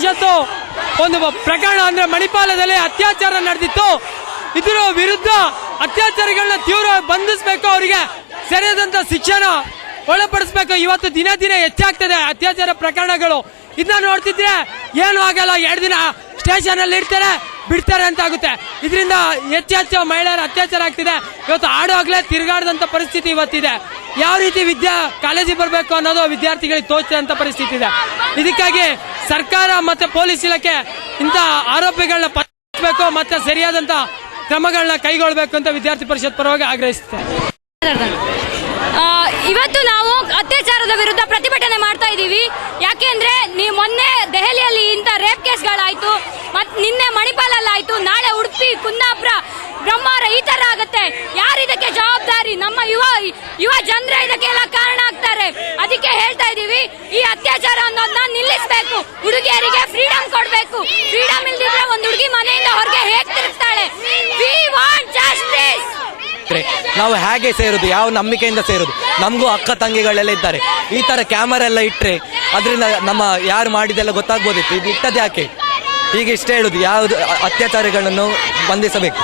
ಪರಿಷತ್ತು ಒಂದು ಪ್ರಕರಣ ಅಂದ್ರೆ ಮಣಿಪಾಲದಲ್ಲಿ ಅತ್ಯಾಚಾರ ನಡೆದಿತ್ತು. ಇದರ ವಿರುದ್ಧ ಅತ್ಯಾಚಾರಿಗಳನ್ನ ತೀವ್ರ ಬಂಧಿಸಬೇಕು, ಅವರಿಗೆ ಸರಿಯಾದಂತ ಶಿಕ್ಷಣ ಒಳಪಡಿಸಬೇಕು. ಇವತ್ತು ದಿನ ದಿನ ಹೆಚ್ಚಾಗ್ತದೆ ಅತ್ಯಾಚಾರ ಪ್ರಕರಣಗಳು. ಇದನ್ನ ನೋಡ್ತಿದ್ರೆ ಏನು ಆಗಲ್ಲ, ಎರಡು ದಿನ ಸ್ಟೇಷನ್ ಅಲ್ಲಿ ಇಡ್ತಾರೆ ಬಿಡ್ತಾರೆ ಅಂತ ಆಗುತ್ತೆ. ಇದರಿಂದ ಹೆಚ್ಚು ಹೆಚ್ಚು ಮಹಿಳೆಯರ ಅತ್ಯಾಚಾರ ಆಗ್ತಿದೆ. ಇವತ್ತು ಆಡುವಾಗಲೇ ತಿರುಗಾಡದಂತ ಪರಿಸ್ಥಿತಿ ಇವತ್ತಿದೆ. ಯಾವ ರೀತಿ ವಿದ್ಯಾ ಕಾಲೇಜಿಗೆ ಬರಬೇಕು ಅನ್ನೋದು ವಿದ್ಯಾರ್ಥಿಗಳಿಗೆ ತೋಚದಂತ ಪರಿಸ್ಥಿತಿ ಇದೆ. ಇದಕ್ಕಾಗಿ ಸರ್ಕಾರ ಮತ್ತೆ ಪೊಲೀಸ್ ಇಲಾಖೆ ಇಂಥ ಆರೋಪಿಗಳನ್ನ ಪತ್ತಬೇಕು ಮತ್ತೆ ಸರಿಯಾದಂತ ಕ್ರಮಗಳನ್ನ ಕೈಗೊಳ್ಳಬೇಕು ಅಂತ ವಿದ್ಯಾರ್ಥಿ ಪರಿಷತ್ ಪರವಾಗಿ ಆಗ್ರಹಿಸುತ್ತೆ. ಇವತ್ತು ನಾವು ಅತ್ಯಾಚಾರದ ವಿರುದ್ಧ ಪ್ರತಿಭಟನೆ ಮಾಡ್ತಾ ಇದ್ದೀವಿ. ಯಾಕೆಂದ್ರೆ ನೀವು ಮೊನ್ನೆ ದೆಹಲಿಯಲ್ಲಿ ಇಂಥ ರೇಪ್ ಕೇಸ್ಗಳಾಯ್ತು ಮತ್ತೆ ನಿನ್ನೆ ಮಣಿಪಾಲಲ್ಲಾಯ್ತು, ನಾಳೆ ಉಡುಪಿ, ಕುಂದಾಪುರ, ಬ್ರಹ್ಮಾರ ಈ ತರ ಆಗತ್ತೆ. ಯಾರು ಇದಕ್ಕೆ ಜವಾಬ್ದಾರಿ? ನಮ್ಮ ಯುವ ಯುವ ಜನರೇ ಇದಕ್ಕೆಲ್ಲ ಕಾರಣ ಆಗ್ತಾರೆ. ಅದಕ್ಕೆ ಹೇಳ್ತಾ ಇದೀವಿ ಈ ಅತ್ಯಾಚಾರ ಅನ್ನೋದನ್ನ ನಿಲ್ಲಿಸಬೇಕು. ಹುಡುಗಿಯರಿಗೆ ಫ್ರೀಡಮ್ ಕೊಡಬೇಕು. ಫ್ರೀಡಮ್ ಇಲ್ದಿದ್ರೆ ಒಂದು ಹುಡುಗಿ ಮನೆಯಿಂದ ಹೊರಗೆ ಹೇಗ್ ತಿರುಗ್ತಾಳೆ? ವಿ ವಾಂಟ್ ಜಸ್ಟಿಸ್ ನಾವು ಹೇಗೆ ಸೇರುದು? ಯಾವ ನಂಬಿಕೆಯಿಂದ ಸೇರುದು? ನಮಗೂ ಅಕ್ಕ ತಂಗಿಗಳೆಲ್ಲ ಇದ್ದಾರೆ. ಈ ತರ ಕ್ಯಾಮರಾ ಎಲ್ಲ ಇಟ್ಟರೆ ಅದರಿಂದ ನಮ್ಮ ಯಾರು ಮಾಡಿದೆಲ್ಲ ಗೊತ್ತಾಗ್ಬೋದಿತ್ತು. ಇದು ಇಟ್ಟದ್ದು ಯಾಕೆ? ಹೀಗೆ ಇಷ್ಟೇ ಹೇಳುದು. ಯಾವ್ದು ಅತ್ಯಾಚಾರಿಗಳನ್ನು ಬಂಧಿಸಬೇಕು!